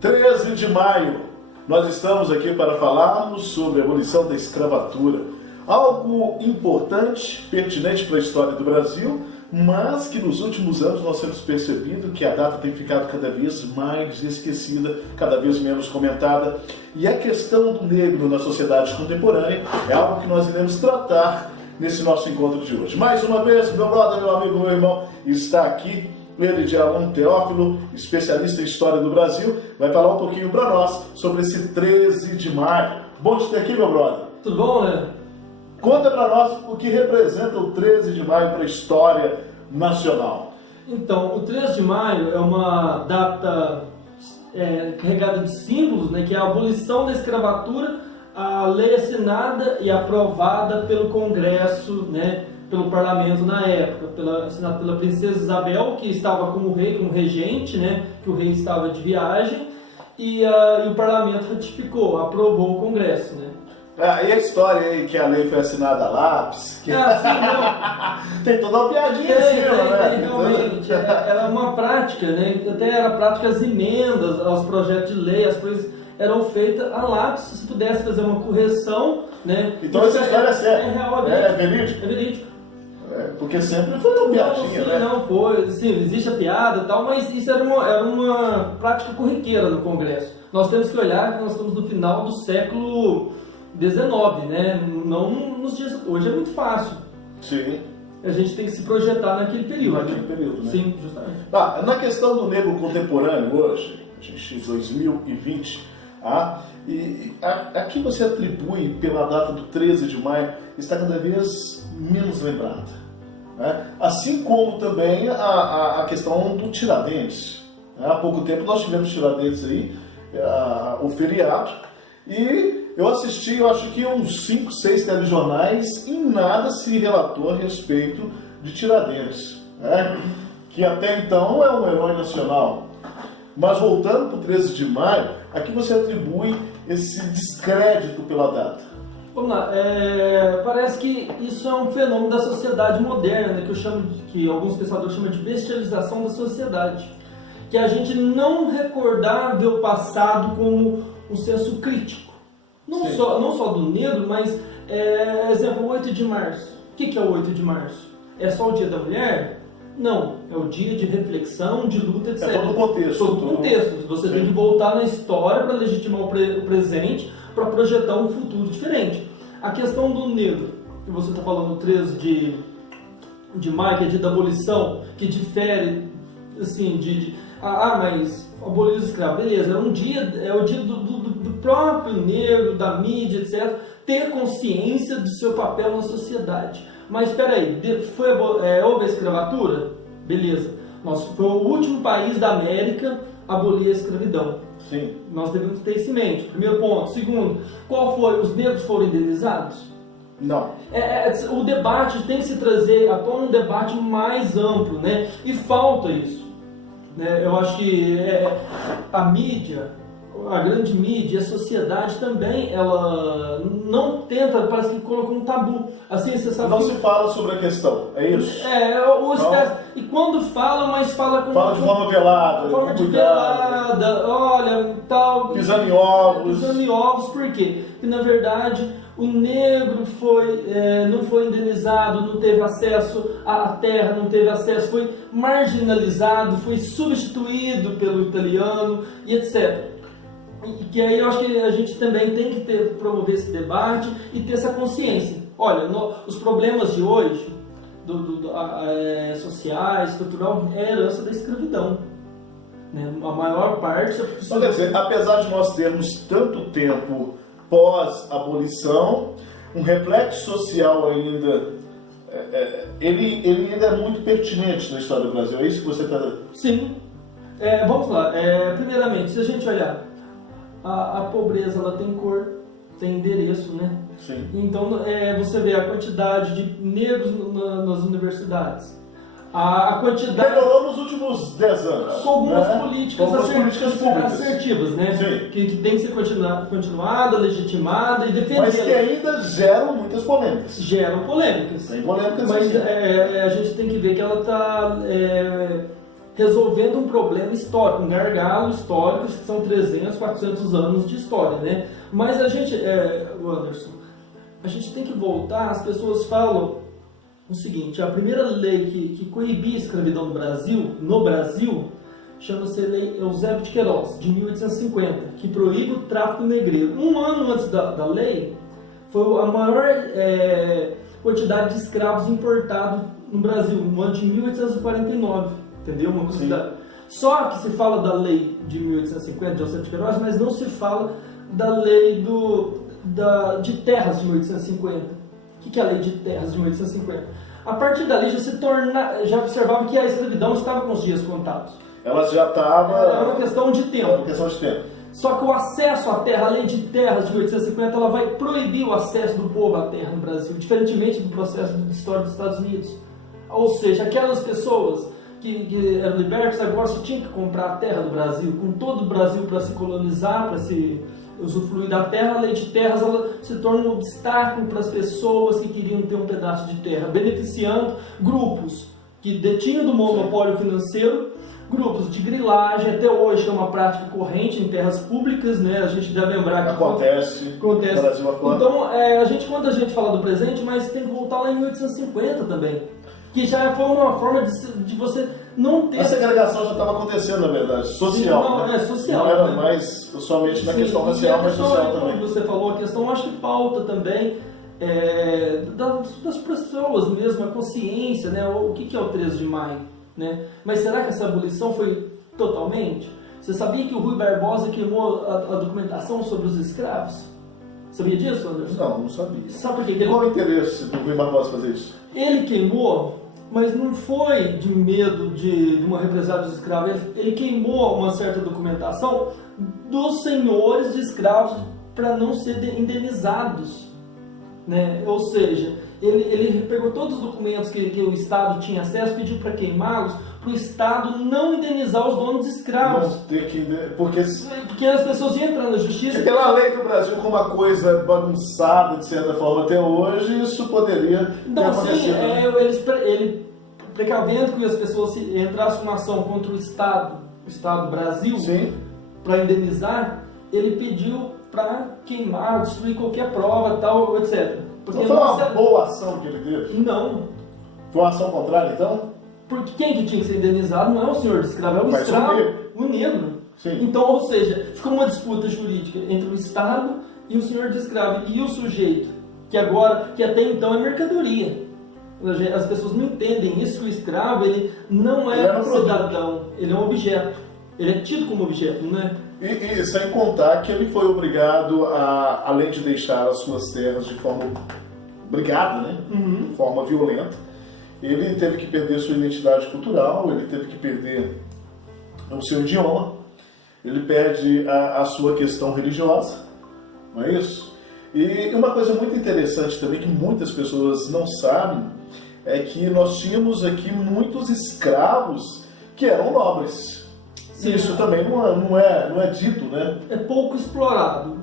13 de maio, nós estamos aqui para falarmos sobre a abolição da escravatura. Algo importante, pertinente para a história do Brasil, mas que nos últimos anos nós temos percebido que a data tem ficado cada vez mais esquecida, cada vez menos comentada. E a questão do negro na sociedade contemporânea é algo que nós iremos tratar nesse nosso encontro de hoje. Mais uma vez, meu brother, meu amigo, meu irmão, está aqui. Ele de Alan Teófilo, especialista em História do Brasil, vai falar um pouquinho para nós sobre esse 13 de maio. Bom te ter aqui, meu brother. Tudo bom, né? Conta para nós o que representa o 13 de maio para a história nacional. Então, o 13 de maio é uma data carregada de símbolos, né, que é a abolição da escravatura, a lei assinada e aprovada pelo Congresso, né, pelo Parlamento na época, assinada pela Princesa Isabel, que estava como rei, como regente, né, que o rei estava de viagem, e o Parlamento ratificou, aprovou o Congresso, né. E a história aí que a lei foi assinada a lápis? Que... Sim, não. Tem toda uma piadinha em cima, né? Realmente, era uma prática, né? Até era prática as emendas aos projetos de lei, as coisas eram feitas a lápis, se pudesse fazer uma correção, né? Então essa história é séria? É real, é verídico? É verídico. Porque sempre foi uma piadinha, né? Não, foi. Sim, existe a piada e tal, mas isso era uma prática corriqueira no Congresso. Nós temos que olhar que nós estamos no final do século XIX, né? Não nos dias... Hoje é muito fácil. Sim. A gente tem que se projetar naquele período. Naquele período, né? Sim, justamente. Na questão do negro contemporâneo hoje, a gente em 2020, aqui você atribui pela data do 13 de maio, está cada vez menos lembrada. Né? Assim como também a questão do Tiradentes. Há pouco tempo nós tivemos Tiradentes aí, o feriado, e eu assisti, eu acho que uns 5, 6 telejornais, e nada se relatou a respeito de Tiradentes, né? Que até então é um herói nacional. Mas voltando para o 13 de maio, aqui você atribui esse descrédito pela data. Vamos lá, parece que isso é um fenômeno da sociedade moderna, né, que alguns pensadores chamam de bestialização da sociedade. Que a gente não recordar ver o passado como um senso crítico. Não só do negro, mas, exemplo, o 8 de março. O que é o 8 de março? É só o dia da mulher? Não, é o dia de reflexão, de luta, etc. É todo o contexto. Todo o contexto. Você tem que voltar na história para legitimar o presente, para projetar um futuro diferente. A questão do negro, que você está falando, 13 de maio, que é dia da abolição, que difere, assim, mas abolir os escravos, beleza, é o dia do próprio negro, da mídia, etc., ter consciência do seu papel na sociedade. Mas espera aí, houve a escravatura? Beleza. Nós foi o último país da América a abolir a escravidão. Sim. Nós devemos ter isso em mente. Primeiro ponto. Segundo, qual foi? Os negros foram indenizados? Não. O debate tem que se trazer à tona um debate mais amplo, né? E falta isso. Né? Eu acho que a mídia, a grande mídia, a sociedade também, ela não tenta, parece que colocou um tabu. Assim, você sabe. Não se fala sobre a questão, é isso? E quando fala, mas fala com. Fala de forma velada. De forma velada, olha, tal. Pisando em ovos. Pisando em ovos, por quê? Porque na verdade o negro não foi indenizado, não teve acesso à terra, não teve acesso, foi marginalizado, foi substituído pelo italiano e etc. E que aí eu acho que a gente também tem que promover esse debate e ter essa consciência. Olha, os problemas de hoje, sociais, estrutural, é herança da escravidão. Né? A maior parte... Então, quer dizer, apesar de nós termos tanto tempo pós-abolição, um reflexo social ainda... ele ainda é muito pertinente na história do Brasil. É isso que você está... Sim. Vamos lá. Primeiramente, se a gente olhar, a pobreza ela tem cor, tem endereço, né? Sim. Então, você vê a quantidade de negros nas universidades. A quantidade... Melhorou nos últimos 10 anos. Com algumas políticas públicas assertivas, né? Sim. Que tem que ser continuada, legitimada e defendida. Mas que ainda geram muitas polêmicas. Geram polêmicas. Tem polêmicas. Mas a gente tem que ver que ela está resolvendo um problema histórico, um gargalo histórico, que são 300, 400 anos de história, né? Mas a gente, Anderson, a gente tem que voltar, as pessoas falam o seguinte, a primeira lei que coibia a escravidão no Brasil, chama-se Lei Eusébio de Queiroz, de 1850, que proíbe o tráfico negreiro. Um ano antes da lei, foi a maior quantidade de escravos importados no Brasil, no ano de 1849, entendeu? Uma coisa só que se fala da lei de 1850, de Eusébio de Queiroz, mas não se fala da lei de terras de 1850. O que é a lei de terras de 1850? A partir dali já observava que a escravidão estava com os dias contados. Ela já estava... Era uma questão de tempo. Era uma questão de tempo. Só que o acesso à terra, a lei de terras de 1850, ela vai proibir o acesso do povo à terra no Brasil, diferentemente do processo de história dos Estados Unidos. Ou seja, aquelas pessoas que eram libertas agora só tinham que comprar a terra do Brasil, com todo o Brasil para se colonizar, para se usufruir da terra. A lei de terras ela se torna um obstáculo para as pessoas que queriam ter um pedaço de terra, beneficiando grupos que detinham do monopólio financeiro, grupos de grilagem, até hoje é uma prática corrente em terras públicas, né? A gente deve lembrar que acontece. No Brasil afora. Então, quando a gente fala do presente, mas tem que voltar lá em 1850 também, que já foi uma forma de você não ter... A segregação já estava acontecendo, na verdade, social. Sim, não, né? Social. Não era né? mais somente na questão racial, mas social também. Como você falou, a questão, acho que falta também das pessoas mesmo, a consciência, né? O que é o 13 de maio? Né? Mas será que essa abolição foi totalmente? Você sabia que o Rui Barbosa queimou a documentação sobre os escravos? Sabia disso, Anderson? Não sabia. Sabe por quê? Qual o interesse do Rui Barbosa fazer isso? Ele queimou, mas não foi de medo de uma represália dos escravos. Ele queimou uma certa documentação dos senhores de escravos para não serem indenizados. Né? Ou seja, ele pegou todos os documentos que o Estado tinha acesso, pediu para queimá-los, para o Estado não indenizar os donos de escravos. Porque as pessoas iam entrar na justiça. Pela lei do Brasil, como uma coisa bagunçada, de certa forma, até hoje, isso poderia ter acontecido. Ele precavendo que as pessoas entrassem uma ação contra o Estado Brasil, para indenizar, ele pediu para queimar, destruir qualquer prova, tal, etc. Porque não foi uma boa ação que ele teve? Não. Foi uma ação contrária, então? Porque quem que tinha que ser indenizado não é o senhor de escravo, é o escravo, o negro. Sim. Então, ou seja, ficou uma disputa jurídica entre o Estado e o senhor de escravo. E o sujeito, que até então é mercadoria. As pessoas não entendem isso, que o escravo ele não é um cidadão, ele é um objeto. Ele é tido como objeto, não é? E sem contar que ele foi obrigado, além de deixar as suas terras de forma obrigada, né? De forma violenta, ele teve que perder sua identidade cultural, ele teve que perder o seu idioma, ele perde a sua questão religiosa, não é isso? E uma coisa muito interessante também, que muitas pessoas não sabem, é que nós tínhamos aqui muitos escravos que eram nobres. Sim, isso também não é dito, né? É pouco explorado.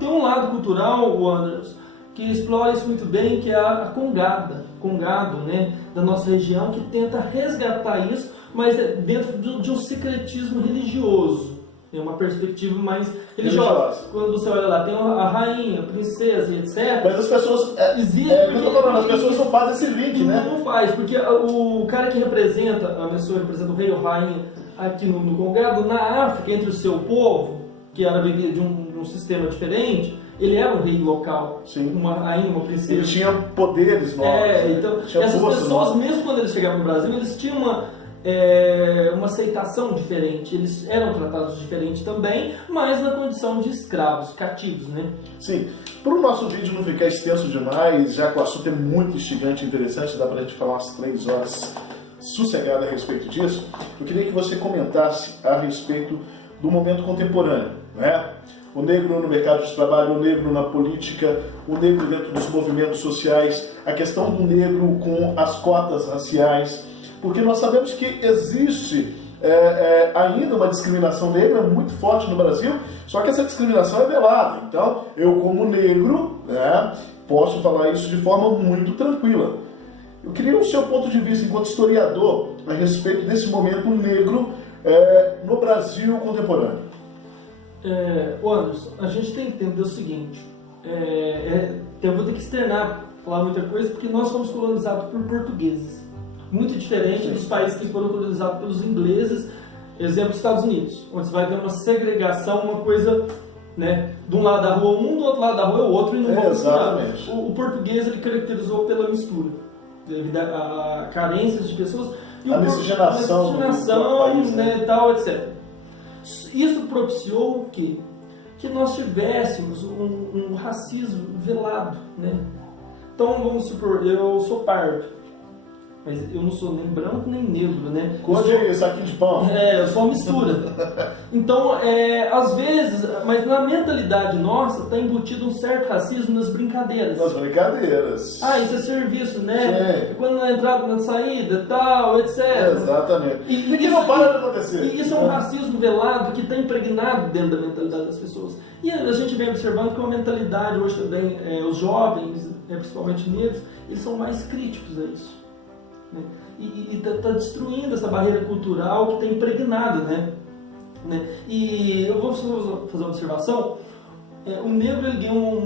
Tem um lado cultural, Anderson, que explora isso muito bem, que é a Congado, né, da nossa região, que tenta resgatar isso, mas dentro de um secretismo religioso. É uma perspectiva mais religiosa. Quando você olha lá, tem a rainha, a princesa e etc. Mas as pessoas... as pessoas não fazem esse link, né? Não faz, porque o cara que representa, a pessoa que representa o rei ou rainha aqui no Congado, na África, entre o seu povo, que era vivido de um sistema diferente, ele era um rei local. Sim. Uma rainha, uma princesa. Ele tinha poderes novos. Então, essas pessoas, mesmo quando eles chegavam no Brasil, eles tinham uma aceitação diferente, eles eram tratados diferente também, mas na condição de escravos, cativos, né? Sim. Para o nosso vídeo não ficar extenso demais, já que o assunto é muito instigante e interessante, dá para a gente falar umas 3 horas sossegada a respeito disso, eu queria que você comentasse a respeito do momento contemporâneo, né? O negro no mercado de trabalho, o negro na política, o negro dentro dos movimentos sociais, a questão do negro com as cotas raciais, porque nós sabemos que existe ainda uma discriminação negra muito forte no Brasil, só que essa discriminação é velada. Então, eu como negro, né, posso falar isso de forma muito tranquila. Eu queria o seu ponto de vista enquanto historiador a respeito desse momento negro no Brasil contemporâneo. Anderson, a gente tem que entender o seguinte, eu vou ter que externar, falar muita coisa, porque nós fomos colonizados por portugueses, muito diferente dos países que foram colonizados pelos ingleses, exemplo, Estados Unidos, onde você vai ver uma segregação, uma coisa, né, de um lado da rua um, do outro lado da rua é o outro, e não vão misturar. O português, ele caracterizou pela mistura, devido a carências de pessoas, e a miscigenação do país, né, e tal, etc. Isso propiciou o quê? Que nós tivéssemos um racismo velado, né? Então, vamos supor, eu sou pardo, mas eu não sou nem branco nem negro, né? Cor de saquinho de pão. Eu sou uma mistura. Então, às vezes, mas na mentalidade nossa, está embutido um certo racismo nas brincadeiras. Nas brincadeiras. Isso é serviço, né? Sim. Quando na entrada, na saída, tal, etc. Exatamente. E que não para de acontecer. E isso é um racismo velado que está impregnado dentro da mentalidade das pessoas. E a gente vem observando que uma mentalidade hoje também, os jovens, principalmente negros, eles são mais críticos a isso. Né? E está destruindo essa barreira cultural que está impregnada, né? E eu vou fazer uma observação. O negro, ele ganhou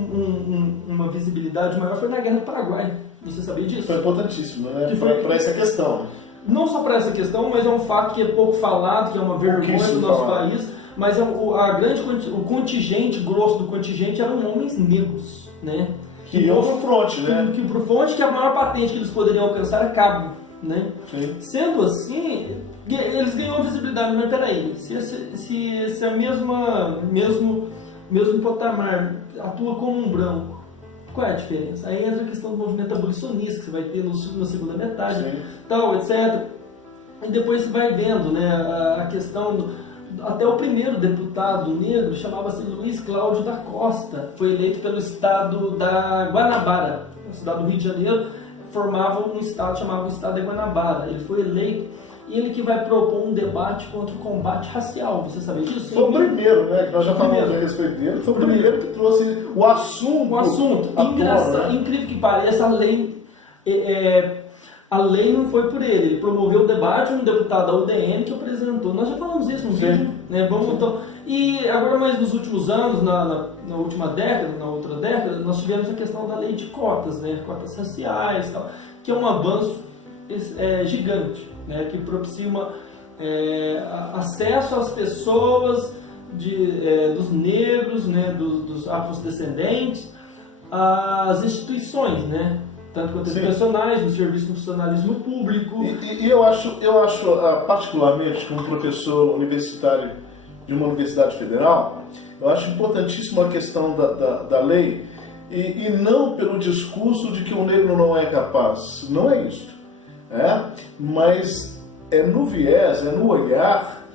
uma visibilidade maior foi na Guerra do Paraguai. Você sabia disso? Foi importantíssimo, né? Para essa questão. Não só para essa questão, mas é um fato que é pouco falado, que é uma vergonha do nosso país. Mas o contingente, grosso do contingente, eram homens negros, né? Que iam pro fronte, né? Que pro fronte, que a maior patente que eles poderiam alcançar era cabo, né? Sim. Sendo assim, eles ganham visibilidade, mas peraí, se a mesmo patamar atua como um branco, qual é a diferença? Aí entra a questão do movimento abolicionista que você vai ter na segunda metade, tal, etc. E depois você vai vendo, né, a questão até o primeiro deputado negro chamava-se Luiz Cláudio da Costa, foi eleito pelo estado da Guanabara, a cidade do Rio de Janeiro, formava um estado chamado Estado da Guanabara. Ele foi eleito e ele que vai propor um debate contra o combate racial. Você sabia disso? Foi o primeiro, né? Que nós já falamos a respeito dele. Foi o primeiro que trouxe o assunto. Engraçado, né? Incrível que pareça, a lei não foi por ele. Ele promoveu o debate, um deputado da UDN que apresentou. Nós já falamos isso no vídeo, né? Então, e agora, mais nos últimos anos, na última década, na outra década, nós tivemos a questão da lei de cotas, né? Cotas raciais, tal, que é um avanço gigante, né? Que propicia acesso às pessoas dos negros, né? Dos afrodescendentes, às instituições, né? Tanto quanto educacionais, no serviço do funcionalismo público. E eu acho particularmente, como professor universitário de uma universidade federal, eu acho importantíssima a questão da lei, e não pelo discurso de que o negro não é capaz, não é isso, mas é no viés, é no olhar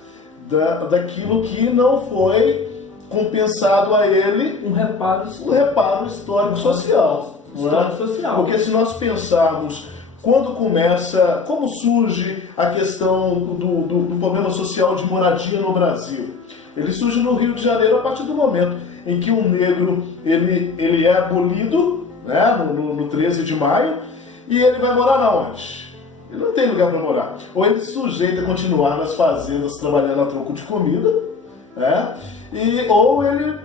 daquilo que não foi compensado a ele um reparo histórico-social. Porque se nós pensarmos como surge a questão do problema social de moradia no Brasil, ele surge no Rio de Janeiro a partir do momento em que um negro ele é abolido, né, no 13 de maio, e ele vai morar na onde? Ele não tem lugar para morar. Ou ele se sujeita a continuar nas fazendas trabalhando a troco de comida, né, ou ele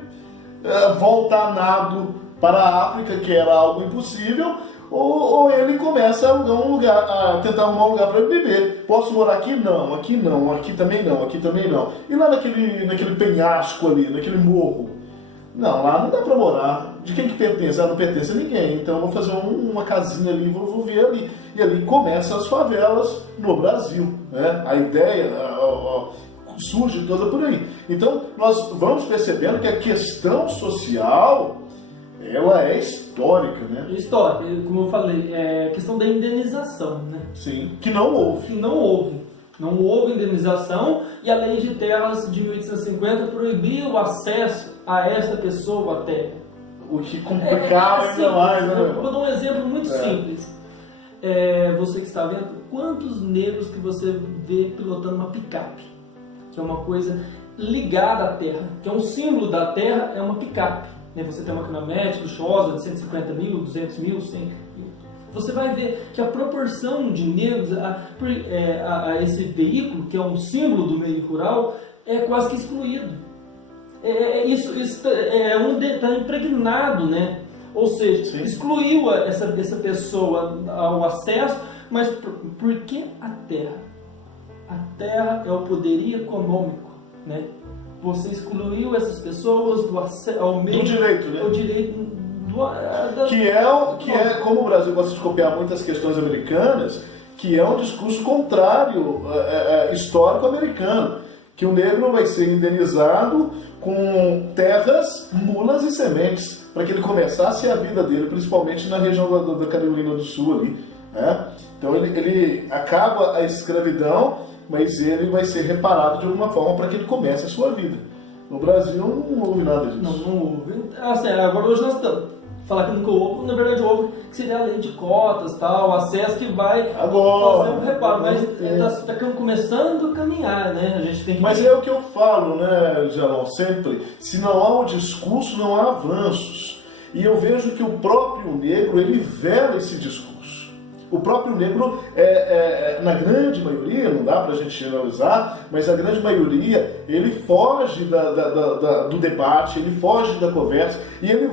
volta a nado para a África, que era algo impossível, ou ele começa a tentar arrumar um lugar para viver. Posso morar aqui? Não, aqui não, aqui também não, aqui também não. E lá naquele penhasco ali, naquele morro? Não, lá não dá para morar. De quem que pertence? Não pertence a ninguém. Então eu vou fazer uma casinha ali, vou ver ali. E ali começam as favelas no Brasil, né? A ideia surge toda por aí. Então nós vamos percebendo que a questão social, ela é histórica, né? Histórica, como eu falei, é questão da indenização, né? Sim, que não houve. Não houve indenização, e a lei de terras de 1850 proibiu o acesso a essa pessoa à terra. O que complicava ainda mais, né? Eu vou dar um exemplo muito simples. Você que está vendo, quantos negros que você vê pilotando uma picape? Que é uma coisa ligada à terra, que é um símbolo da terra, é uma picape. Você tem uma caminhonete luxuosa de 150 mil, 200 mil, 100 mil. você vai ver que a proporção de negros a esse veículo, que é um símbolo do meio rural, é quase que excluído. Isso está impregnado, né? Ou seja, sim, excluiu essa pessoa ao acesso, mas por que a terra? A terra é o poderio econômico, né? Você excluiu essas pessoas ao meio... Do direito, né? O direito... Que é, como o Brasil gosta de copiar muitas questões americanas, que é um discurso contrário histórico americano, que o negro vai ser indenizado com terras, mulas e sementes, para que ele começasse a vida dele, principalmente na região da Carolina do Sul ali, né? Então ele acaba a escravidão, mas ele vai ser reparado de alguma forma para que ele comece a sua vida. No Brasil não houve nada disso. Não houve. Assim, agora hoje nós estamos falar que nunca houve, na verdade houve, que seria a lei de cotas, tal, acesso que vai agora fazer um reparo, mas está começando a caminhar, né? A gente tem que... Mas é o que eu falo, né, Jalão, sempre, se não há um discurso, não há avanços. E eu vejo que o próprio negro, ele vela esse discurso. O próprio negro, na grande maioria, não dá para a gente generalizar, mas a grande maioria, ele foge do debate, ele foge da conversa e ele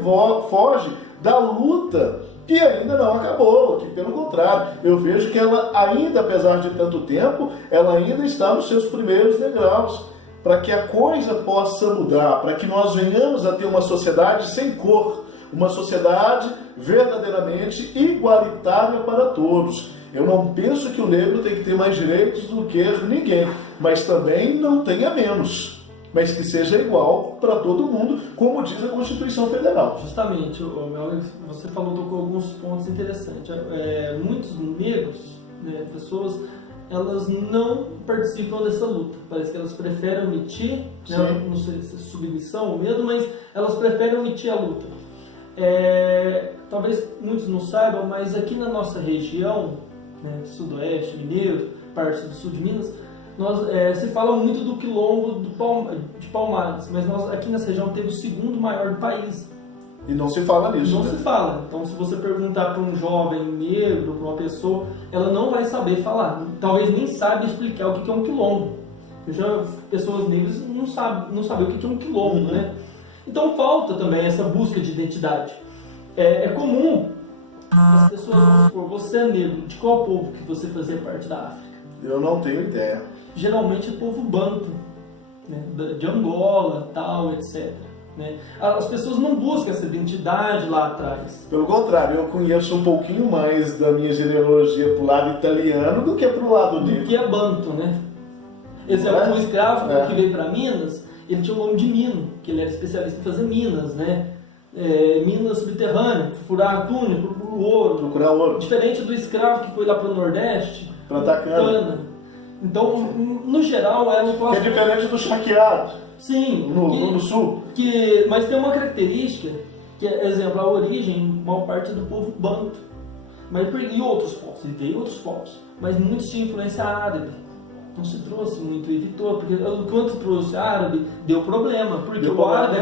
foge da luta que ainda não acabou, que pelo contrário, eu vejo que ela ainda, apesar de tanto tempo, ela ainda está nos seus primeiros degraus, para que a coisa possa mudar, para que nós venhamos a ter uma sociedade sem cor, uma sociedade verdadeiramente igualitária para todos. Eu não penso que o negro tem que ter mais direitos do que ninguém, mas também não tenha menos, mas que seja igual para todo mundo, como diz a Constituição Federal. Justamente, você falou com alguns pontos interessantes. Muitos negros, né, pessoas, elas não participam dessa luta. Parece que elas preferem omitir, né, não sei se é submissão ou medo, mas elas preferem omitir a luta. Talvez muitos não saibam, mas aqui na nossa região, né, sudoeste, mineiro, parte do sul de Minas, se fala muito do quilombo de Palmares, mas nós aqui nessa região teve o segundo maior do país. E não se fala nisso, Não né? se fala. Então, se você perguntar para um jovem negro, para uma pessoa, ela não vai saber falar. Talvez nem saiba explicar o que é um quilombo. Pessoas negras não sabem o que é um quilombo, né? Então falta também essa busca de identidade. É comum as pessoas, vamos supor, você é negro, de qual povo que você fazia parte da África? Eu não tenho ideia. Geralmente é povo banto, né? De Angola, tal, etc. Né? As pessoas não buscam essa identidade lá atrás. Pelo contrário, eu conheço um pouquinho mais da minha genealogia pro lado italiano do que pro lado negro. Do que é banto, né? Exemplo, um escravo que veio para Minas, ele tinha o nome de mino, que ele era especialista em fazer minas, né? Minas subterrâneas, furar túnel, procurar ouro. Diferente do escravo que foi lá para o Nordeste, plantar cana. Então, no geral, é um que é diferente do chaqueado. Sim. No sul. Mas tem uma característica, que é, exemplo, a origem, maior parte do povo banto. E outros povos, e veio outros povos. Mas muitos tinham influência árabe. Não se trouxe muito, evitou, porque quando trouxe árabe, deu problema, porque o árabe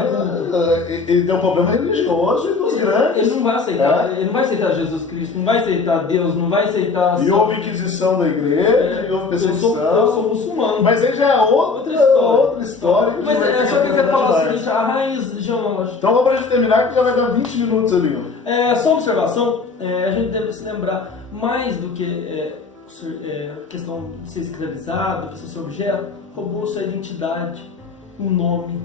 e deu problema religioso e dos grandes. Ele não vai aceitar, ele não vai aceitar Jesus Cristo, não vai aceitar Deus, não vai aceitar... E houve inquisição da igreja, e houve perseguição. Eu sou muçulmano. Mas aí já é outra história. Mas só que eu quero falar o seguinte, a raiz geológica... Então vamos para a gente terminar, que já vai dar 20 minutos ali. Só observação, a gente deve se lembrar mais do que... questão de ser escravizado, de ser objeto, roubou sua identidade, um nome.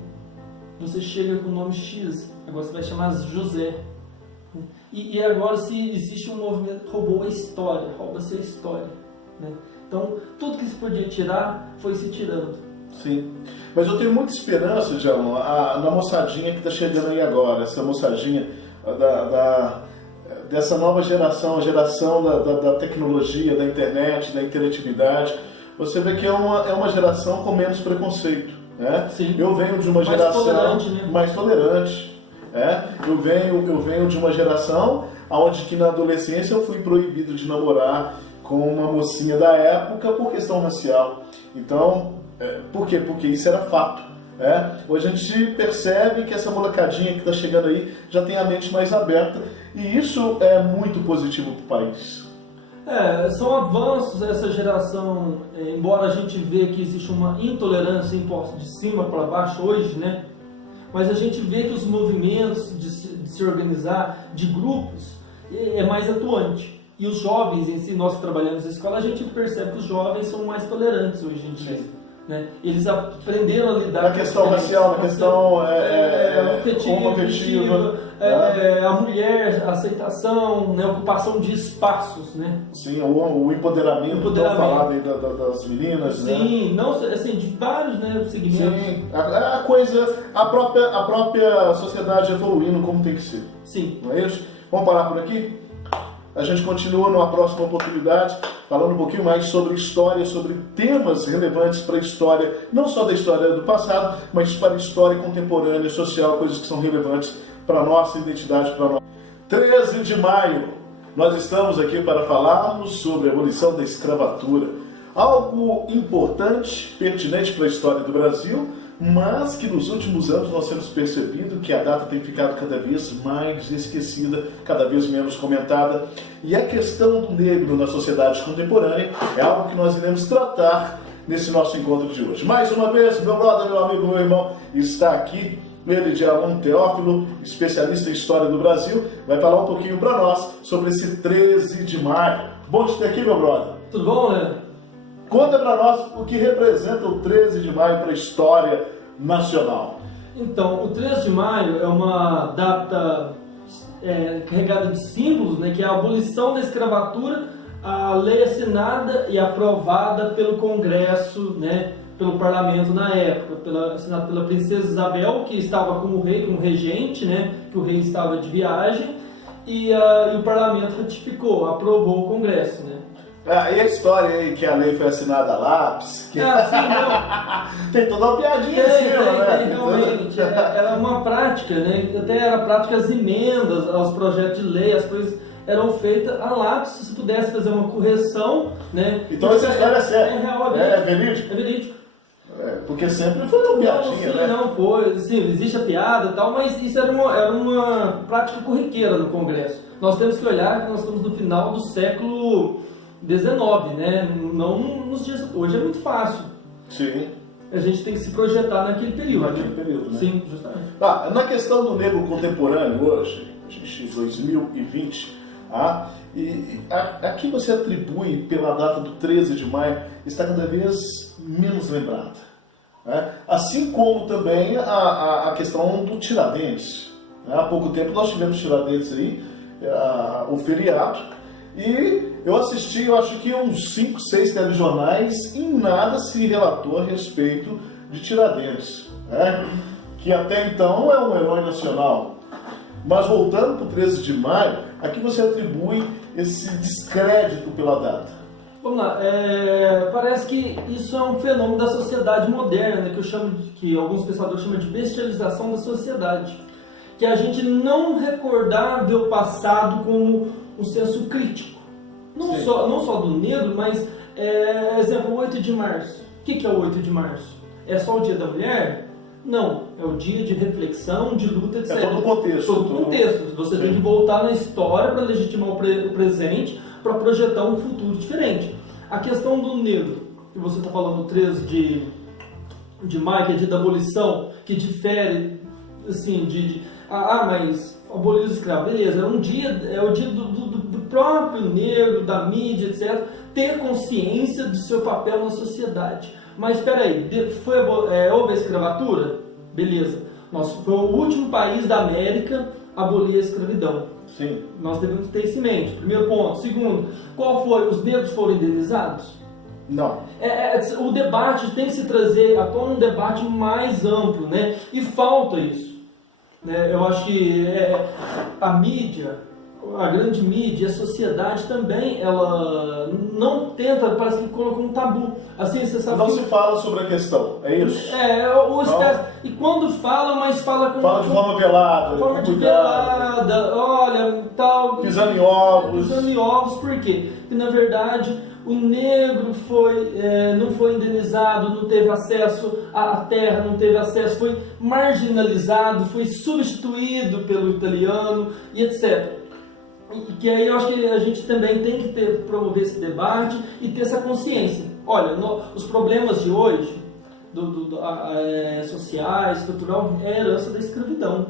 Você chega com o nome X, agora você vai chamar José. E agora, se existe um movimento, roubou a história, rouba-se a história. Né? Então, tudo que se podia tirar, foi se tirando. Sim. Mas eu tenho muita esperança, Jalão, na moçadinha que está chegando aí agora, essa moçadinha dessa nova geração, a geração da tecnologia, da internet, da interatividade. Você vê que é uma geração com menos preconceito. Né? Sim. Eu venho de uma geração mais tolerante. Eu venho de uma geração onde que na adolescência eu fui proibido de namorar com uma mocinha da época por questão racial. Então, por quê? Porque isso era fato. Hoje a gente percebe que essa molecadinha que está chegando aí já tem a mente mais aberta e isso é muito positivo para o país. São avanços essa geração, embora a gente vê que existe uma intolerância imposta de cima para baixo hoje, né? Mas a gente vê que os movimentos de se organizar, de grupos, é mais atuante. E os jovens em si, nós que trabalhamos na escola, a gente percebe que os jovens são mais tolerantes hoje em dia. Né? Eles aprenderam a lidar na questão racial, na questão homoafetiva, a mulher, a aceitação, né? A ocupação de espaços, né? Sim, o empoderamento. Falar aí das meninas, sim, né? Não, assim, de vários, né, segmentos. Sim, a própria sociedade evoluindo como tem que ser. Sim. Não é isso? Vamos parar por aqui? A gente continua numa próxima oportunidade, falando um pouquinho mais sobre história, sobre temas relevantes para a história, não só da história do passado, mas para a história contemporânea, social, coisas que são relevantes para a nossa identidade, para nós. 13 de maio, nós estamos aqui para falarmos sobre a abolição da escravatura. Algo importante, pertinente para a história do Brasil, mas que nos últimos anos nós temos percebido que a data tem ficado cada vez mais esquecida, cada vez menos comentada. E a questão do negro na sociedade contemporânea é algo que nós iremos tratar nesse nosso encontro de hoje. Mais uma vez, meu brother, meu amigo, meu irmão está aqui, ele de Alan Teófilo, especialista em história do Brasil, vai falar um pouquinho para nós sobre esse 13 de maio. Bom te ter aqui, meu brother. Tudo bom, né? Conta para nós o que representa o 13 de maio para a história nacional. Então, o 13 de maio é uma data carregada de símbolos, né, que é a abolição da escravatura, a lei assinada e aprovada pelo Congresso, né, pelo Parlamento na época, assinada pela Princesa Isabel, que estava como rei, como regente, né, que o rei estava de viagem, e o Parlamento ratificou, aprovou o Congresso, né. E a história aí que a lei foi assinada a lápis? Sim, não. Tem toda uma piadinha Tem, né? realmente. Era uma prática, né? Até era prática as emendas aos projetos de lei, as coisas eram feitas a lápis, se pudesse fazer uma correção, né? Então essa história é séria. É real, é verídico? É verídico. Porque sempre foi uma piadinha, sim, né? Não, foi. Sim, existe a piada e tal, mas isso era uma prática corriqueira no Congresso. Nós temos que olhar que nós estamos no final do século XIX, né? Não nos dias. Hoje é muito fácil. Sim. A gente tem que se projetar naquele período. Naquele período, né? Sim, justamente. Na questão do negro contemporâneo hoje, a gente em 2020, aqui você atribui pela data do 13 de maio, está cada vez menos lembrada. Né? Assim como também a questão do Tiradentes. Né? Há pouco tempo nós tivemos Tiradentes aí, o feriado, e eu assisti, eu acho que uns 5, 6 telejornais, em nada se relatou a respeito de Tiradentes, né? Que até então é um herói nacional. Mas voltando para o 13 de maio, aqui você atribui esse descrédito pela data. Vamos lá, parece que isso é um fenômeno da sociedade moderna, né, que alguns pensadores chamam de bestialização da sociedade. Que a gente não recordar ver o passado como um senso crítico. Não só do negro, mas, exemplo, o 8 de março. O que é o 8 de março? É só o dia da mulher? Não, é o dia de reflexão, de luta, etc. É todo o contexto. Todo o contexto. Você tem que voltar na história para legitimar o presente, para projetar um futuro diferente. A questão do negro, que você está falando, 13 de maio, que é dia da abolição, que difere, assim, mas abolir os escravos, beleza, é o dia do próprio negro, da mídia, etc., ter consciência do seu papel na sociedade. Mas espera aí, houve a escravatura? Beleza. Nós foi o último país da América a abolir a escravidão. Sim. Nós devemos ter isso em mente. Primeiro ponto. Segundo, qual foi? Os negros foram indenizados? Não. O debate tem que se trazer a tona um debate mais amplo, né? E falta isso. Eu acho que a mídia, a grande mídia, a sociedade também, ela não tenta, parece que colocou um tabu. Assim, você sabe não se fala sobre a questão, é isso? E quando fala, mas fala com... Fala de forma velada. Forma de velada, olha, tal... Pisando em ovos. Pisando em ovos, por quê? Porque, na verdade, o negro não foi indenizado, não teve acesso à terra, não teve acesso, foi marginalizado, foi substituído pelo italiano e etc. E que aí eu acho que a gente também tem que promover esse debate e ter essa consciência. Olha, os problemas de hoje, sociais, estrutural, é a herança da escravidão.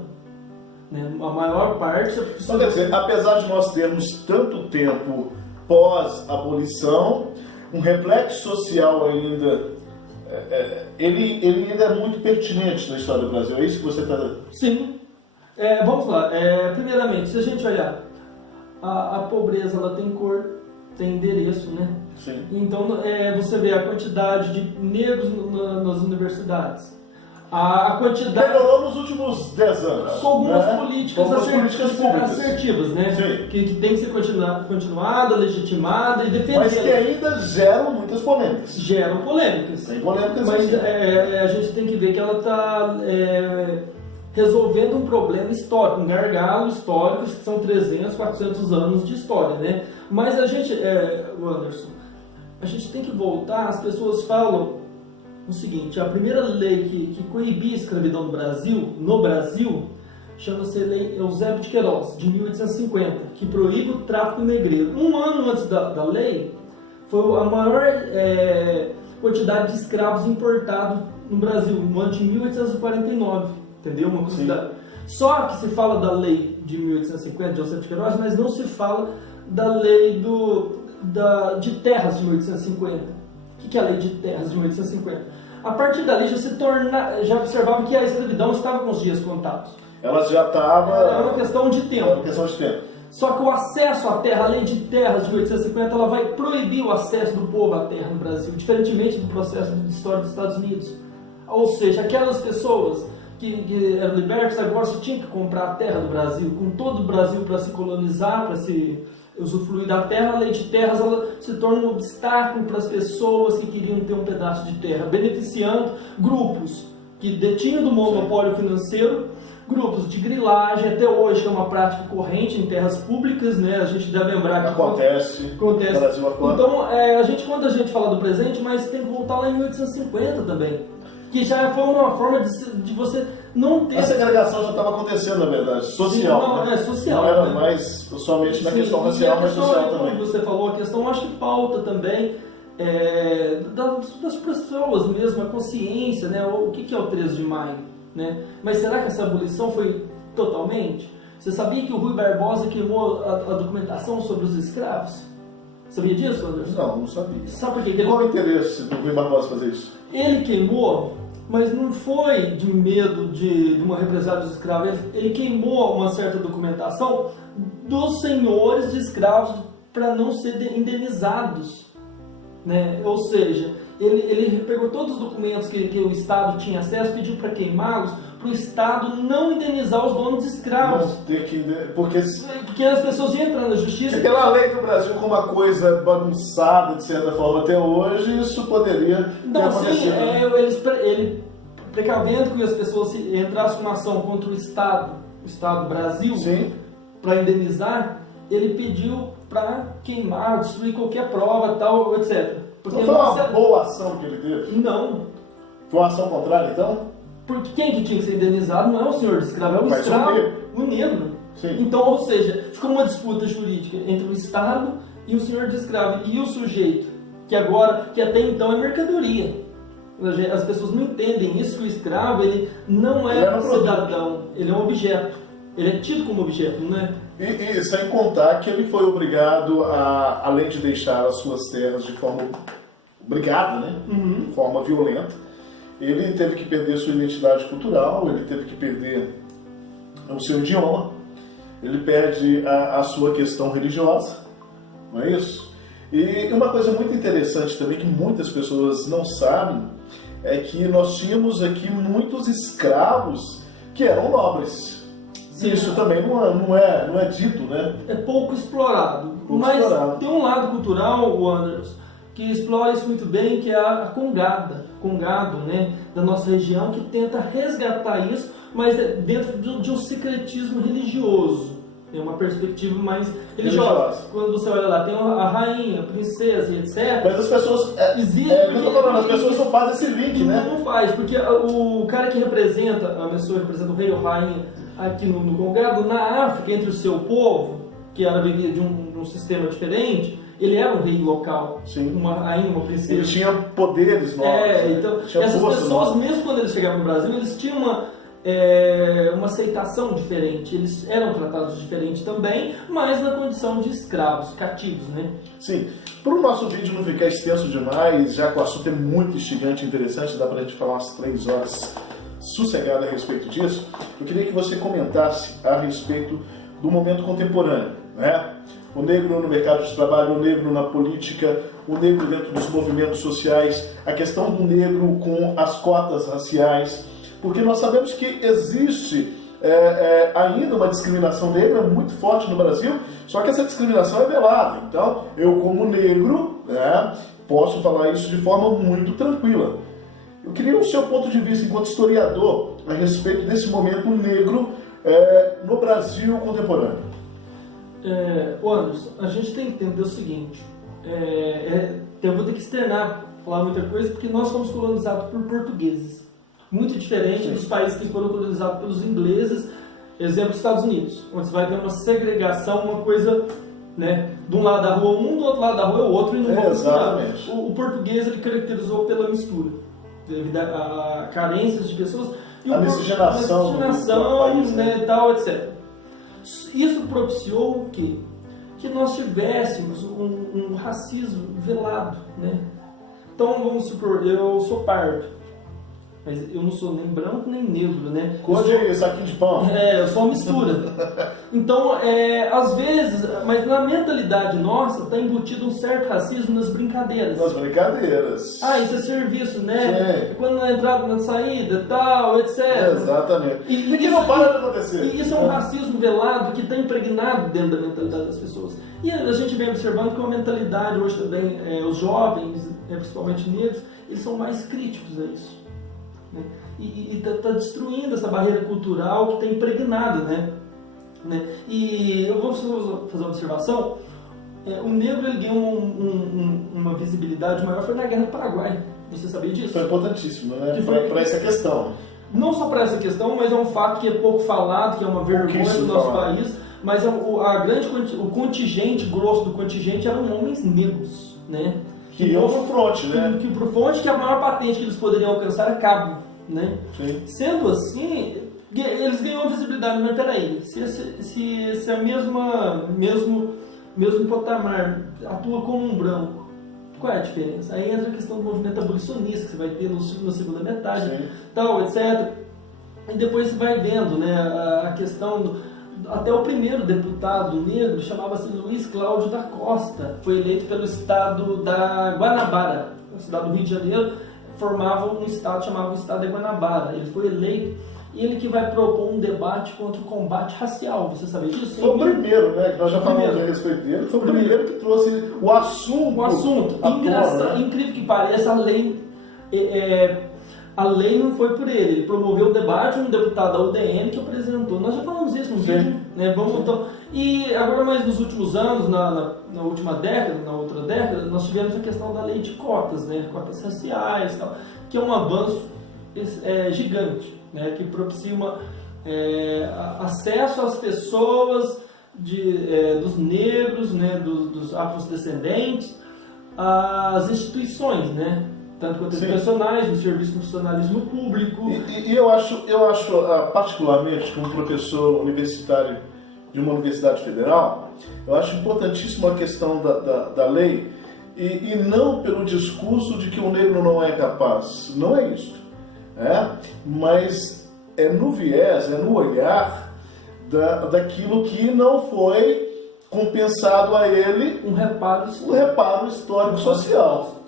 Né? A maior parte... Então, quer dizer, apesar de nós termos tanto tempo pós-abolição, um reflexo social ainda, ele ainda é muito pertinente na história do Brasil. É isso que você está... Sim. Vamos lá. Primeiramente, se a gente olhar, a pobreza ela tem cor, tem endereço, né? Sim. Então, você vê a quantidade de negros nas universidades. A quantidade... Melhorou nos últimos 10 anos. Com algumas políticas públicas assertivas, né? Sim. Que tem que ser continuada, legitimada e defendida. Mas que ainda geram muitas polêmicas. Geram polêmicas. Tem polêmicas. Mas a gente tem que ver que ela está resolvendo um problema histórico, um gargalo histórico, que são 300, 400 anos de história, né? Mas a gente, Anderson, a gente tem que voltar, as pessoas falam o seguinte, a primeira lei que coibia a escravidão no Brasil, chama-se Lei Eusébio de Queiroz, de 1850, que proíbe o tráfico negreiro. Um ano antes da lei, foi a maior quantidade de escravos importados no Brasil, no ano de 1849. Entendeu? Uma curiosidade. Só que se fala da lei de 1850, de Eusébio de Queiroz, mas não se fala da lei de terras de 1850. O que é a lei de terras de 1850? A partir dali já observava que a escravidão estava com os dias contados. Ela já estava... Era uma questão de tempo. Era uma questão de tempo. Só que o acesso à terra, a lei de terras de 1850, ela vai proibir o acesso do povo à terra no Brasil, diferentemente do processo de história dos Estados Unidos. Ou seja, aquelas pessoas que eram libertos agora só tinham que comprar a terra do Brasil, com todo o Brasil para se colonizar, para se usufruir da terra. A lei de terras ela se torna um obstáculo para as pessoas que queriam ter um pedaço de terra, beneficiando grupos que detinham do monopólio financeiro, grupos de grilagem, até hoje é uma prática corrente em terras públicas, né? A gente deve lembrar que acontece. No Brasil afora. Então, quando a gente fala do presente, mas tem que voltar lá em 1850 também. Que já foi uma forma de você não ter... A segregação já estava acontecendo, na verdade, social. Não, social. Não era mais somente na questão racial, mas social também. Como você falou, a questão, acho que falta também das pessoas mesmo, a consciência, né? O que é o 13 de maio? Né? Mas será que essa abolição foi totalmente? Você sabia que o Rui Barbosa queimou a documentação sobre os escravos? Sabia disso, Anderson? Não sabia. Sabe por quê? Qual o interesse do Rui Barbosa fazer isso? Ele queimou, mas não foi de medo de uma represália dos escravos. Ele queimou uma certa documentação dos senhores de escravos para não serem indenizados. Né? Ou seja, ele pegou todos os documentos que o Estado tinha acesso, pediu para queimá-los, para o Estado não indenizar os donos de escravos. Porque as pessoas iam entrar na justiça. Pela lei do Brasil, como uma coisa bagunçada, de certa forma, até hoje, isso poderia ter acontecido. Ele precavendo que as pessoas entrassem com uma ação contra o Estado Brasil, para indenizar, ele pediu para queimar, destruir qualquer prova, tal, etc. Porque não foi uma boa ação que ele teve? Não. Foi uma ação contrária, então? Porque quem que tinha que ser indenizado não é o senhor de escravo, é o escravo, o negro. Sim. Então, ou seja, ficou uma disputa jurídica entre o Estado e o senhor de escravo. E o sujeito, que até então é mercadoria. As pessoas não entendem isso, que o escravo ele não é um cidadão, ele é um objeto. Ele é tido como objeto, não é? E sem contar que ele foi obrigado a, além de deixar as suas terras de forma obrigada, né? De forma violenta, ele teve que perder sua identidade cultural, ele teve que perder o seu idioma, ele perde a sua questão religiosa, não é isso? E uma coisa muito interessante também, que muitas pessoas não sabem, é que nós tínhamos aqui muitos escravos que eram nobres. Sim. Isso também não é dito, né? É pouco explorado. Tem um lado cultural, Anderson, que explora isso muito bem, que é a congado, né, da nossa região, que tenta resgatar isso, mas dentro de um secretismo religioso. É uma perspectiva mais religiosa. Quando você olha lá, tem a rainha, a princesa e etc. Mas as pessoas... as pessoas não fazem esse link, né? Não faz, porque o cara que representa, a pessoa que representa o rei ou rainha aqui no Congado, na África, entre o seu povo, que era de um sistema diferente, ele era um rei local. Sim. Uma rainha, uma princesa. Ele tinha poderes novos. Então, essas pessoas, mesmo quando eles chegavam no Brasil, eles tinham uma aceitação diferente. Eles eram tratados diferente também, mas na condição de escravos, cativos, né? Sim. Para o nosso vídeo não ficar extenso demais, já que o assunto é muito instigante e interessante, dá para a gente falar umas 3 horas sossegadas a respeito disso, eu queria que você comentasse a respeito do momento contemporâneo, né? O negro no mercado de trabalho, o negro na política, o negro dentro dos movimentos sociais, a questão do negro com as cotas raciais, porque nós sabemos que existe ainda uma discriminação negra muito forte no Brasil, só que essa discriminação é velada. Então, eu como negro, né, posso falar isso de forma muito tranquila. Eu queria o seu ponto de vista enquanto historiador a respeito desse momento negro no Brasil contemporâneo. Anderson, a gente tem que entender o seguinte, eu vou ter que externar, falar muita coisa, porque nós fomos colonizados por portugueses. Muito diferente dos países que foram colonizados pelos ingleses, exemplo, Estados Unidos, onde você vai ter uma segregação, uma coisa, né, de um lado da rua um, do outro lado da rua é o outro, e não vão misturar. O português ele caracterizou pela mistura, devido a carências de pessoas, e a miscigenação, né, tal, etc. Isso propiciou o quê? Que nós tivéssemos um racismo velado, né? Então, vamos supor, eu sou pardo, mas eu não sou nem branco nem negro, né? Cor de saquinho de pão. Eu sou uma mistura. Então, às vezes, mas na mentalidade nossa está embutido um certo racismo nas brincadeiras. Nas brincadeiras. Isso é serviço, né? Sim. Quando na entrada, na saída, tal, etc. Exatamente. E que não para de acontecer. E isso é um racismo velado que está impregnado dentro da mentalidade das pessoas. E a gente vem observando que uma mentalidade hoje também, os jovens, principalmente negros, eles são mais críticos a isso. E está destruindo essa barreira cultural que está impregnada, né? E eu vou fazer uma observação. O negro ele ganhou uma visibilidade maior foi na Guerra do Paraguai. Você sabia disso? Foi importantíssimo, né? Para essa questão. Não só para essa questão, mas é um fato que é pouco falado, que é uma vergonha do nosso país. Mas o contingente, grosso do contingente eram homens negros, né? Que iam pro fronte, né? Que pro fronte, que a maior patente que eles poderiam alcançar era cabo, né? Sim. Sendo assim, eles ganham visibilidade, mas peraí, se a mesmo patamar atua como um branco, qual é a diferença? Aí entra a questão do movimento abolicionista que você vai ter na segunda metade, tal, etc. E depois você vai vendo, né, a questão até o primeiro deputado negro chamava-se Luiz Cláudio da Costa, foi eleito pelo estado da Guanabara, a cidade do Rio de Janeiro formava um estado, chamava o estado de Guanabara. Ele foi eleito e ele que vai propor um debate contra o combate racial. Você sabia disso? Foi o primeiro, né? Que nós já falamos a respeito dele. Foi o primeiro que trouxe o assunto. Engraçado, incrível que pareça, a lei não foi por ele. Ele promoveu o debate, um deputado da UDN que apresentou. Nós já falamos isso no vídeo, né? Então, e agora, mais nos últimos anos, na última década, na outra década, nós tivemos a questão da lei de cotas, né? Cotas raciais, tal, que é um avanço gigante, né? Que propicia acesso às pessoas dos negros, né? Dos afrodescendentes, às instituições, né? Tanto quanto educacionais, no serviço do funcionalismo público. E eu acho, particularmente, como professor universitário de uma universidade federal, eu acho importantíssima a questão da lei, e não pelo discurso de que o negro não é capaz. Não é isso. Mas é no viés, é no olhar daquilo que não foi compensado a ele um reparo histórico social.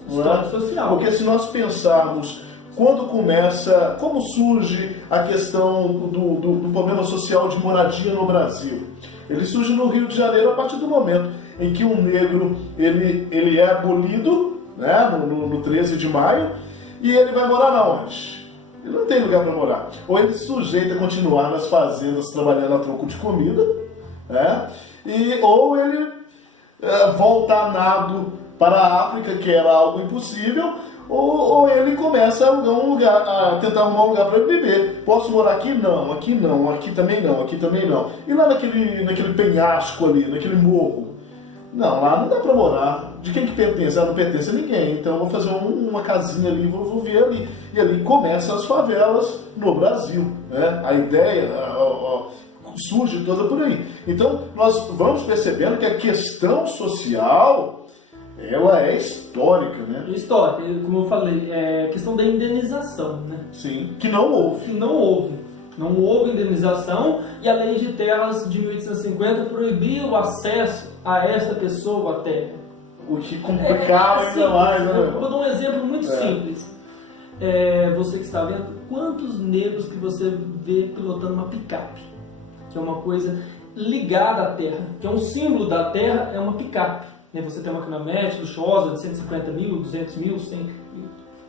Porque se nós pensarmos como surge a questão do problema social de moradia no Brasil, ele surge no Rio de Janeiro a partir do momento em que um negro ele é abolido, né, no 13 de maio, e ele vai morar na onde? Ele não tem lugar para morar. Ou ele se sujeita a continuar nas fazendas trabalhando a troco de comida, né? Ou ele volta a nado para a África, que era algo impossível, ou ele começa a alugar um lugar, a tentar arrumar um lugar para viver. Posso morar aqui? Não, aqui também não, aqui também não. E lá naquele penhasco ali, naquele morro? Não, lá não dá para morar. De quem que pertence? Não pertence a ninguém. Então eu vou fazer uma casinha ali, vou ver ali. E ali começam as favelas no Brasil, né? A ideia surge toda por aí. Então nós vamos percebendo que a questão social, ela é histórica, né? Histórica, como eu falei, é questão da indenização, né? Sim, que não houve. Que não houve. Não houve indenização, e a lei de terras de 1850 proibia o acesso a esta pessoa à terra. O que complicava ainda mais, né? Eu vou dar um exemplo muito simples. Você que está vendo, quantos negros que você vê pilotando uma picape? Que é uma coisa ligada à terra, que é um símbolo da terra, é uma picape. Você tem uma caminhonete luxuosa de 150 mil, 200 mil, 100 mil.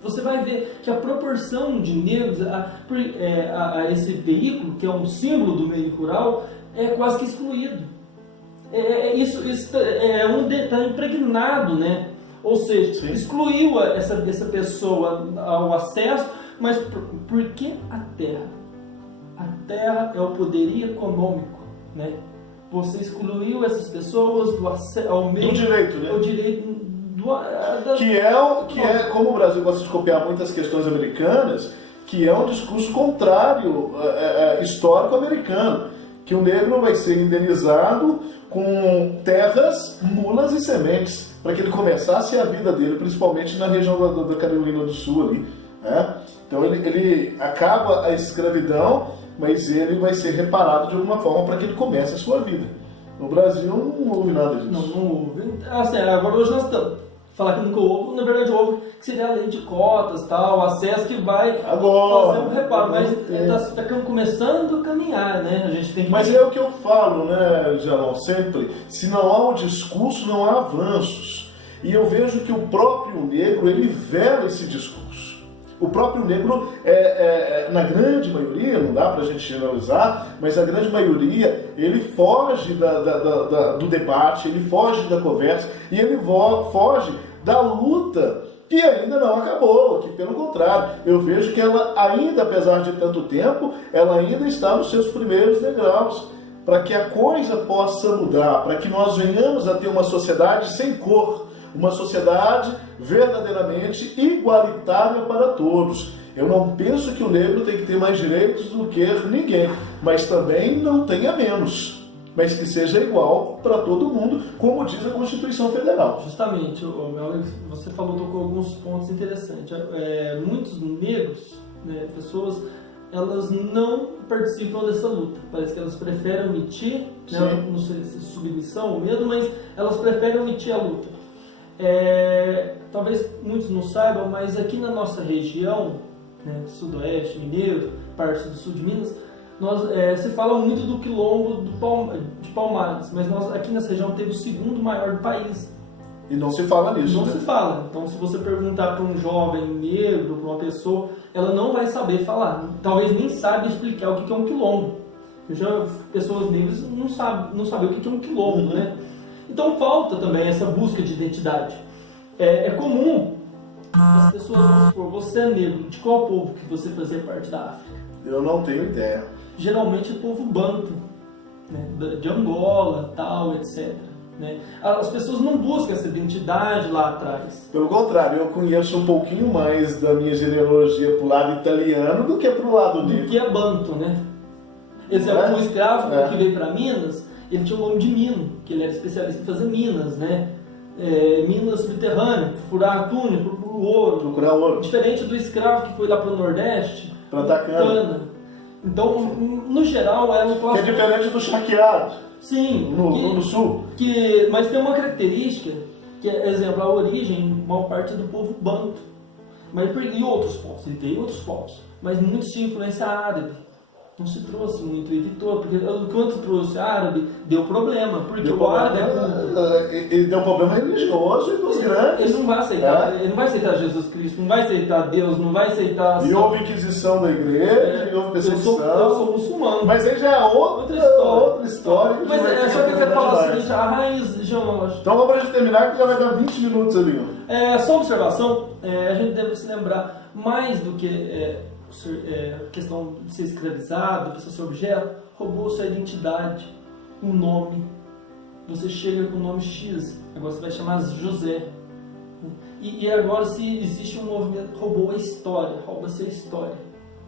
Você vai ver que a proporção de negros a esse veículo, que é um símbolo do meio rural, é quase que excluído. Isso está impregnado, né? Ou seja, sim, excluiu essa pessoa ao acesso, mas por que a terra? A terra é o poderio econômico, né? Você excluiu essas pessoas ao meio... Do direito, né? O direito que é, como o Brasil gosta de copiar muitas questões americanas, que é um discurso contrário histórico americano, que o negro vai ser indenizado com terras, mulas e sementes, para que ele começasse a vida dele, principalmente na região da Carolina do Sul ali, né? Então ele acaba a escravidão, mas ele vai ser reparado de alguma forma para que ele comece a sua vida. No Brasil não houve nada disso. Não houve. Assim, agora hoje nós estamos. Falar que nunca houve, na verdade houve, que seria a lei de cotas, tal, acesso que vai agora, fazer um reparo, mas está começando a caminhar, né? A gente tem que... Mas é o que eu falo, né, Jalão, sempre, se não há um discurso, não há avanços. E eu vejo que o próprio negro, ele vela esse discurso. O próprio negro, na grande maioria, não dá para a gente generalizar, mas a grande maioria, ele foge do debate, ele foge da conversa e ele foge da luta que ainda não acabou, que pelo contrário, eu vejo que ela ainda, apesar de tanto tempo, ela ainda está nos seus primeiros degraus, para que a coisa possa mudar, para que nós venhamos a ter uma sociedade sem cor, uma sociedade verdadeiramente igualitária para todos. Eu não penso que o negro tem que ter mais direitos do que ninguém, mas também não tenha menos, mas que seja igual para todo mundo, como diz a Constituição Federal. Justamente, você tocou alguns pontos interessantes. Muitos negros, né, pessoas, elas não participam dessa luta. Parece que elas preferem omitir, né, não sei se submissão ou medo, mas elas preferem omitir a luta. Talvez muitos não saibam, mas aqui na nossa região, né, sudoeste, mineiro, parte do sul de Minas, se fala muito do quilombo de Palmares, mas nós aqui nessa região teve o segundo maior do país. E não se fala nisso, Não se fala. Então, se você perguntar para um jovem negro, para uma pessoa, ela não vai saber falar. Talvez nem saiba explicar o que é um quilombo. Pessoas negras não sabem o que é um quilombo, né? Então falta também essa busca de identidade. É comum as pessoas, vamos supor, você é negro, de qual povo que você fazia parte da África? Eu não tenho ideia. Geralmente é povo banto, né? De Angola, tal, etc. Né? As pessoas não buscam essa identidade lá atrás. Pelo contrário, eu conheço um pouquinho mais da minha genealogia pro lado italiano do que pro lado negro. Do que é banto, né? Exemplo, o escravo que veio para Minas, ele tinha o nome de Mino, que ele era especialista em fazer minas, né? Minas subterrâneas, furar túnel, procurar ouro. Diferente do escravo que foi lá para o Nordeste, plantar cana. Então, no geral, é um que é diferente do charqueado. Sim. No sul. Mas tem uma característica, que é, exemplo, a origem, maior parte do povo banto. E outros povos, ele tem outros povos, mas muitos tinham influência árabe. Não se trouxe muito, evitou, porque quando trouxe árabe, deu problema, porque o árabe é culto. Ele deu problema religioso e dos grandes. Ele não vai aceitar, ele não vai aceitar Jesus Cristo, não vai aceitar Deus, não vai aceitar... E houve inquisição da igreja, e houve perseguição. Eu sou muçulmano. Mas aí já é outra história. Mas é só que eu quero falar o seguinte, a raiz geológica... Então vamos pra gente terminar, que já vai dar 20 minutos ali. Só uma observação, a gente deve se lembrar, mais do que a questão de ser escravizado, de ser objeto, roubou sua identidade, um nome. Você chega com o nome X, agora você vai chamar José. E agora, se existe um movimento, roubou a história, rouba-se a história.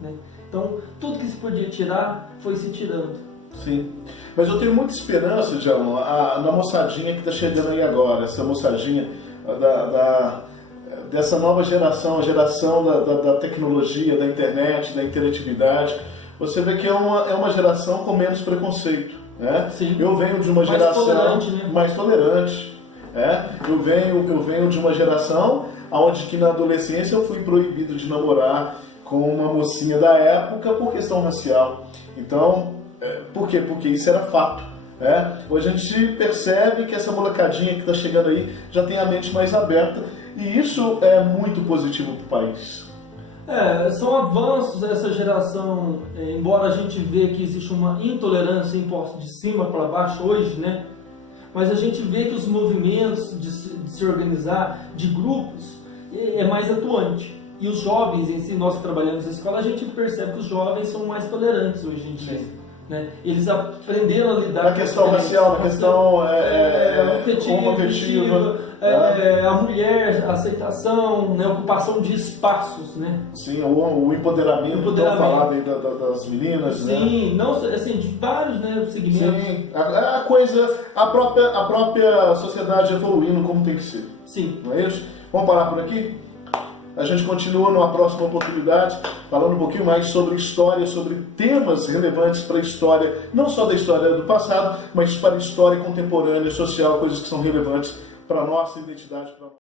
Né? Então, tudo que se podia tirar, foi se tirando. Sim, mas eu tenho muita esperança, Djalon, na moçadinha que está chegando aí agora, essa moçadinha dessa nova geração, a geração da tecnologia, da internet, da interatividade. Você vê que é uma geração com menos preconceito. Né? Sim. Eu venho de uma geração mais tolerante. Eu venho de uma geração onde que na adolescência eu fui proibido de namorar com uma mocinha da época por questão racial. Então, por quê? Porque isso era fato. Hoje a gente percebe que essa molecadinha que está chegando aí já tem a mente mais aberta e isso é muito positivo para o país. São avanços dessa geração, embora a gente veja que existe uma intolerância imposta de cima para baixo hoje, né? Mas a gente vê que os movimentos de se organizar, de grupos, é mais atuante. E os jovens em si, nós que trabalhamos na escola, a gente percebe que os jovens são mais tolerantes hoje em dia. Né? Eles aprenderam a lidar com a questão racial, a questão homoafetiva, a mulher, a aceitação, né? A ocupação de espaços. Né? Sim, o empoderamento. Falado aí das meninas. Sim, né? não, assim, de vários, né, segmentos. Sim, a própria sociedade evoluindo como tem que ser. Sim. Não é isso? Vamos parar por aqui? A gente continua numa próxima oportunidade, falando um pouquinho mais sobre história, sobre temas relevantes para a história, não só da história do passado, mas para a história contemporânea, social, coisas que são relevantes para a nossa identidade.